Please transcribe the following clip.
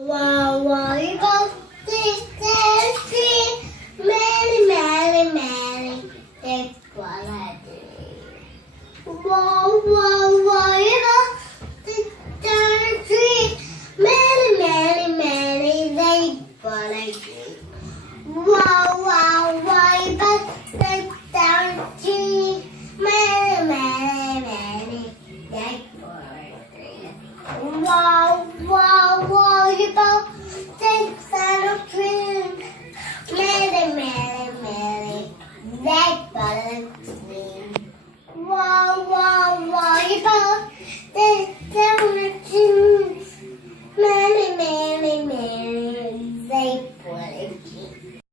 Wow, wow, you go this tree, many, many, many. That's what I do. Wow, wow, wow, you go this tree, many, many, many. That's what I do. Wow, wow, wow, you go this tree, many, many, many. That's what I do. Wow, wow, wow, you go take the tree, many, many, many. That's what I do.